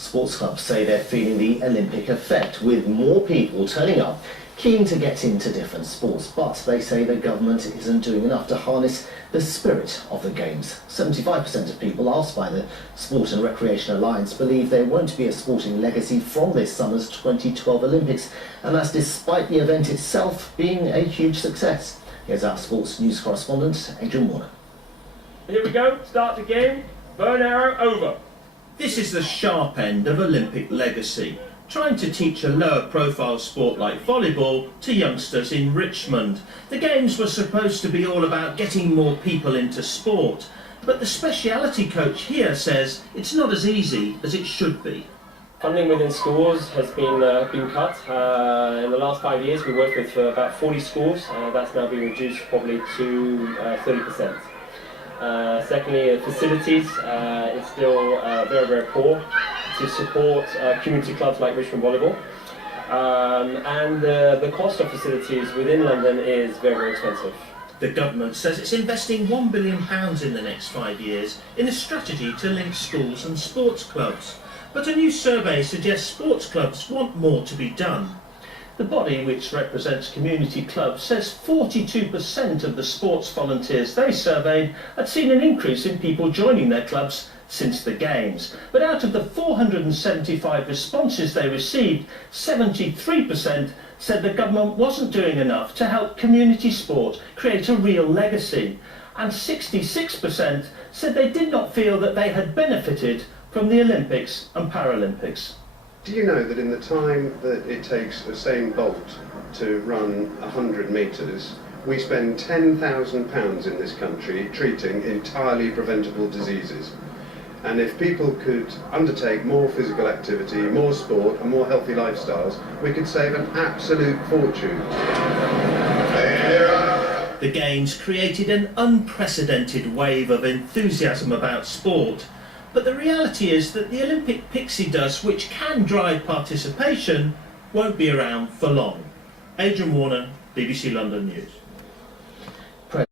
Sports clubs say they're feeling the Olympic effect, with more people turning up, keen to get into different sports, but they say the government isn't doing enough to harness the spirit of the Games. 75% of people asked by the Sport and Recreation Alliance believe there won't be a sporting legacy from this summer's 2012 Olympics, and that's despite the event itself being a huge success. Here's our sports news correspondent, Adrian Warner. Here we go, start the game, burn arrow, over. This is the sharp end of Olympic legacy, trying to teach a lower profile sport like volleyball to youngsters in Richmond. The Games were supposed to be all about getting more people into sport, but the speciality coach here says it's not as easy as it should be. Funding within schools has been cut. In the last 5 years we worked with about 40 schools. That's now been reduced probably to 30%. Secondly, facilities is still very, very poor to support community clubs like Richmond Volleyball. And the cost of facilities within London is very, very expensive. The government says it's investing £1 billion in the next 5 years in a strategy to link schools and sports clubs. But a new survey suggests sports clubs want more to be done. The body, which represents community clubs, says 42% of the sports volunteers they surveyed had seen an increase in people joining their clubs since the Games. But out of the 475 responses they received, 73% said the government wasn't doing enough to help community sport create a real legacy. And 66% said they did not feel that they had benefited from the Olympics and Paralympics. Do you know that in the time that it takes Usain Bolt to run 100 metres, we spend £10,000 in this country treating entirely preventable diseases? And if people could undertake more physical activity, more sport and more healthy lifestyles, we could save an absolute fortune. The Games created an unprecedented wave of enthusiasm about sport. But the reality is that the Olympic pixie dust, which can drive participation, won't be around for long. Adrian Warner, BBC London News.